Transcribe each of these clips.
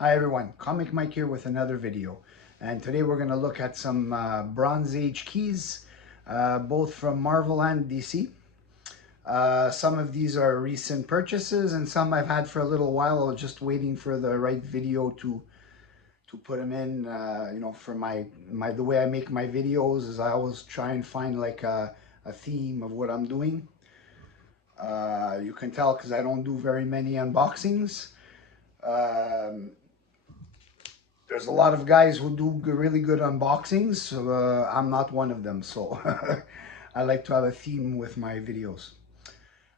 Hi everyone, Comic Mike here with another video. And today we're going to look at some Bronze Age keys, both from Marvel and DC. Some of these are recent purchases and some I've had for a little while. I was just waiting for the right video to put them in. For the way I make my videos is I always try and find like a theme of what I'm doing. You can tell because I don't do very many unboxings. Um, there's a lot of guys who do really good unboxings. So, I'm not one of them, so I like to have a theme with my videos.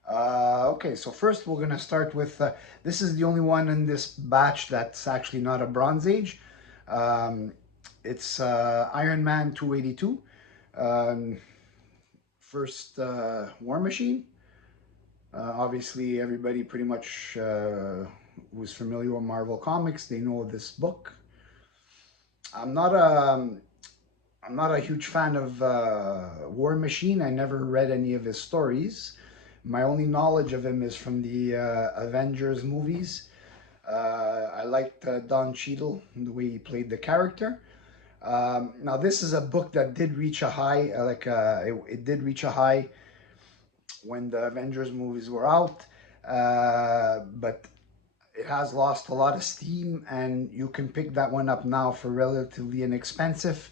Okay, so first we're gonna start with this is the only one in this batch that's actually not a Bronze Age. Um, it's Iron Man 282, um, first War Machine. Obviously, everybody pretty much who's familiar with Marvel Comics, they know this book. I'm not a I'm not a huge fan of War Machine. I never read any of his stories. My only knowledge of him is from the Avengers movies. I liked Don Cheadle, the way he played the character. Now, this is a book that did reach a high, it did reach a high when the Avengers movies were out, but it has lost a lot of steam, and you can pick that one up now for relatively inexpensive.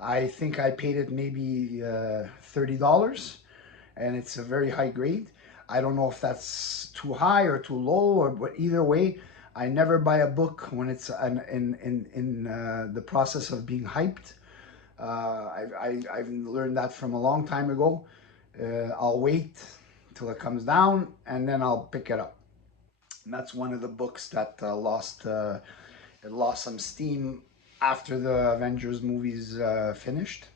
I think I paid it maybe $30, and it's a very high grade. I don't know if that's too high or too low, but either way, I never buy a book when it's in the process of being hyped. I've learned that from a long time ago. I'll wait till it comes down, and then I'll pick it up. And that's one of the books that lost some steam after the Avengers movies finished.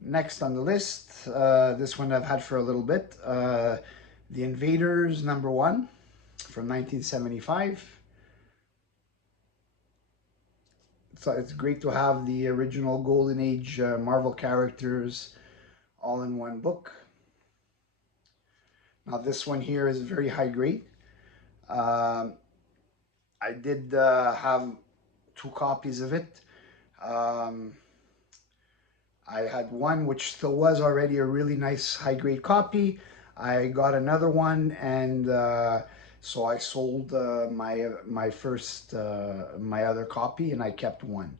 Next on the list, this one I've had for a little bit, The Invaders #1 from 1975. So it's great to have the original Golden Age Marvel characters all in one book. Now this one here is very high grade. Um, I did have two copies of it. Um, I had one which still was already a really nice high grade copy. I got another one, and so I sold my other copy, and I kept one.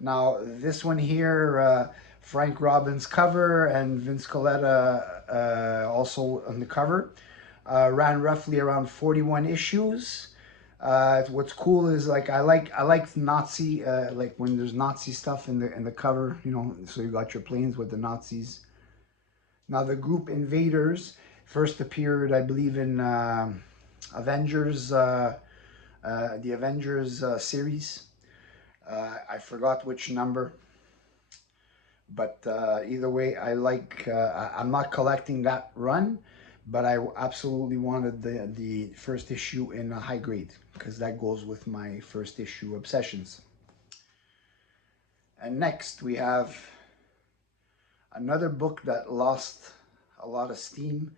Now this one here, Frank Robbins cover and Vince Coletta also on the cover, ran roughly around 41 issues. What's cool is like I like Nazi like when there's Nazi stuff in the cover, so you got your planes with the Nazis. Now the group Invaders first appeared, I believe, in Avengers, the Avengers series. I forgot which number, but either way, I'm not collecting that run, but I absolutely wanted the first issue in a high grade because that goes with my first issue obsessions. And next we have another book that lost a lot of steam.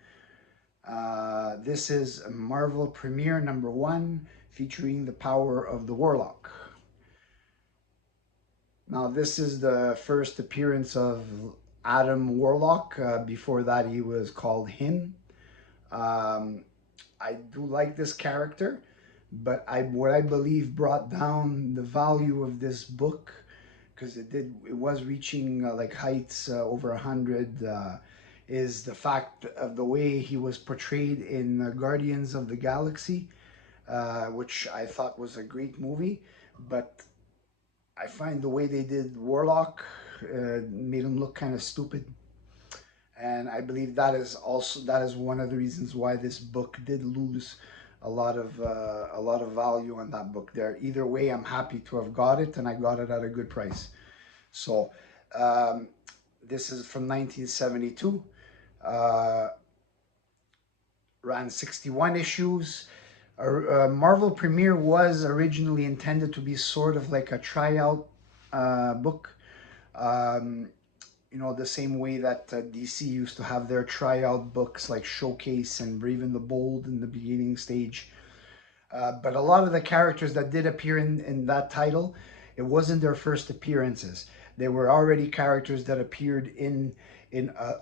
This is Marvel Premiere #1 featuring the power of the Warlock. Now, this is the first appearance of Adam Warlock. Before that, he was called Him. Um, I do like this character, but what I believe brought down the value of this book, because it was reaching like heights over 100, is the fact of the way he was portrayed in Guardians of the Galaxy, which I thought was a great movie, but I find the way they did Warlock made him look kind of stupid, and I believe that is one of the reasons why this book did lose a lot of value on that book. There, either way, I'm happy to have got it, and I got it at a good price. So, um, this is from 1972. Uh, Ran 61 issues. Marvel Premiere was originally intended to be sort of like a tryout book. Um, the same way that DC used to have their tryout books like Showcase and Brave and the Bold in the beginning stage. But a lot of the characters that did appear in that title, it wasn't their first appearances. They were already characters that appeared in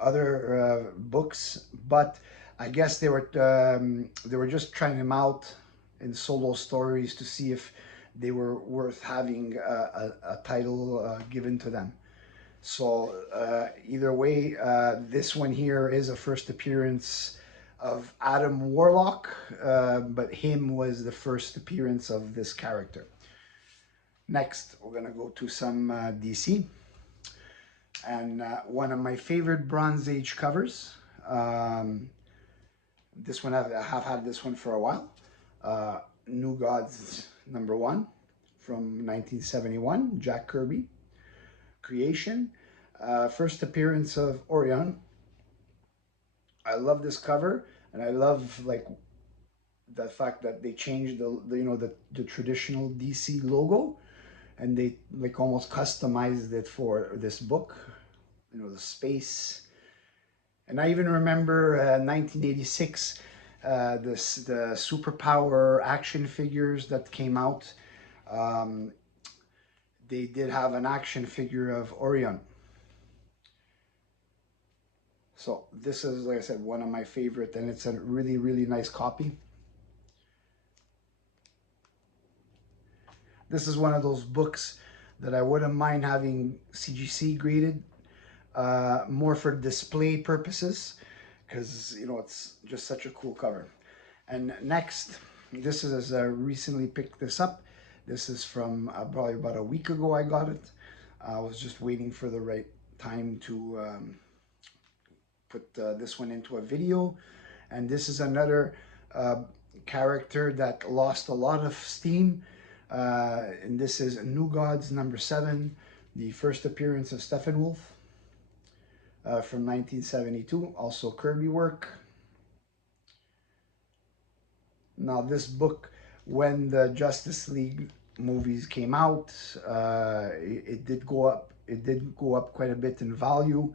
other books, but I guess they were just trying them out in solo stories to see if they were worth having a title given to them. So either way, this one here is a first appearance of Adam Warlock, but him was the first appearance of this character. Next, we're gonna go to some DC, and one of my favorite Bronze Age covers. This one I have had this one for a while. New Gods #1 from 1971, Jack Kirby creation. First appearance of Orion. I love this cover, and I love like the fact that they changed the traditional DC logo, and they like almost customized it for this book. You know, the space. And I even remember 1986, the superpower action figures that came out. Um, they did have an action figure of Orion. So this is, like I said, one of my favorite, and it's a really, really nice copy. This is one of those books that I wouldn't mind having CGC graded, more for display purposes, because, you know, it's just such a cool cover. And next, this is, recently picked this up. This is from probably about a week ago I got it. I was just waiting for the right time to put this one into a video. And this is another character that lost a lot of steam. And this is New Gods #7, the first appearance of Steppenwolf from 1972, also Kirby work. Now this book, when the Justice League movies came out, it did go up. It did go up quite a bit in value,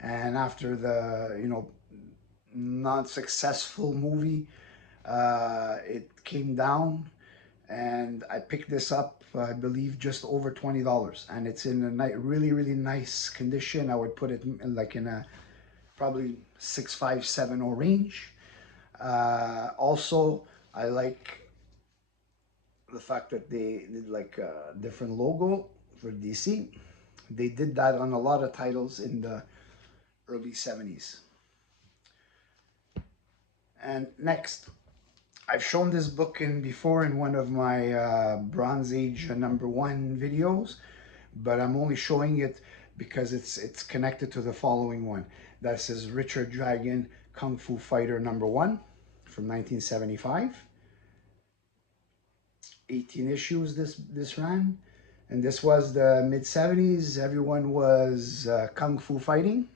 and after the not successful movie, it came down. And I picked this up, I believe, just over $20, and it's in a really, really nice condition. I would put it in a probably 6.5, 7.0 range. Also, I like the fact that they did like a different logo for DC. They did that on a lot of titles in the early 70s. And next, I've shown this book before in one of my Bronze Age #1 videos, but I'm only showing it because it's connected to the following one. This is Richard Dragon Kung Fu Fighter #1 from 1975. 18 issues this ran, and this was the mid-70s. Everyone was kung fu fighting.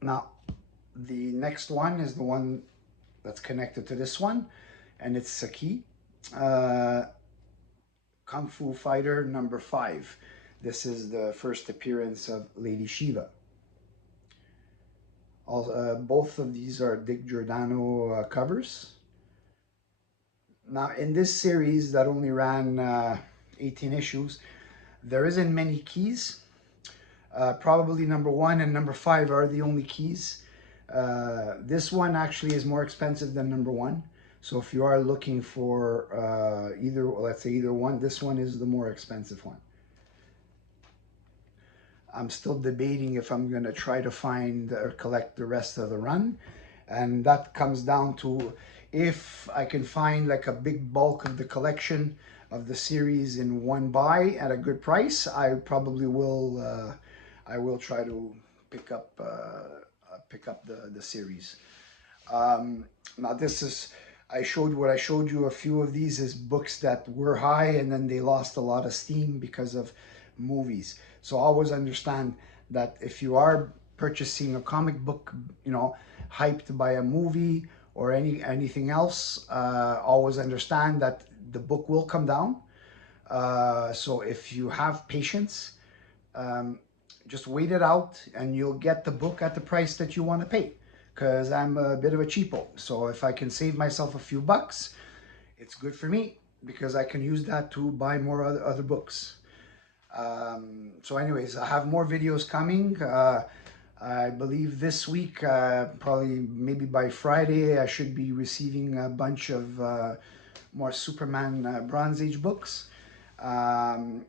Now, the next one is the one that's connected to this one, and it's Saki, Kung Fu Fighter #5. This is the first appearance of Lady Shiva. Both of these are Dick Giordano covers. Now, in this series that only ran 18 issues, there isn't many keys. Probably #1 and #5 are the only keys. This one actually is more expensive than #1. So if you are looking for let's say either one, this one is the more expensive one. I'm still debating if I'm going to try to find or collect the rest of the run. And that comes down to if I can find like a big bulk of the collection of the series in one buy at a good price, I probably will. I will try to pick up the series. Now this is, I showed you a few of these as books that were high and then they lost a lot of steam because of movies. So always understand that if you are purchasing a comic book, hyped by a movie or anything else, always understand that the book will come down. So if you have patience, just wait it out and you'll get the book at the price that you want to pay. because I'm a bit of a cheapo. So if I can save myself a few bucks, it's good for me because I can use that to buy more other books. So anyways, I have more videos coming. I believe this week, probably maybe by Friday, I should be receiving a bunch of more Superman Bronze Age books. Um,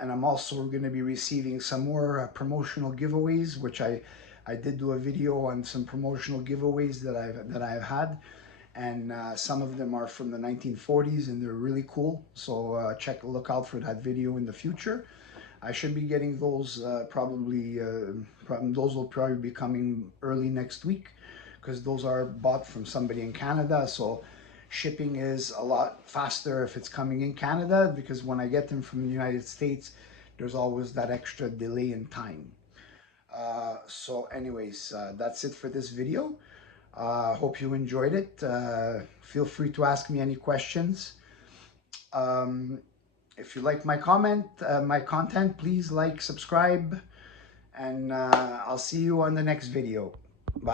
and I'm also going to be receiving some more promotional giveaways, which I did do a video on some promotional giveaways that I've had, and some of them are from the 1940s, and they're really cool. So look out for that video in the future. I should be getting those those will probably be coming early next week because those are bought from somebody in Canada. So shipping is a lot faster if it's coming in Canada, because when I get them from the United States, there's always that extra delay in time. So anyways, that's it for this video. Hope you enjoyed it. Feel free to ask me any questions. Um, if you like my content, please like, subscribe, and I'll see you on the next video.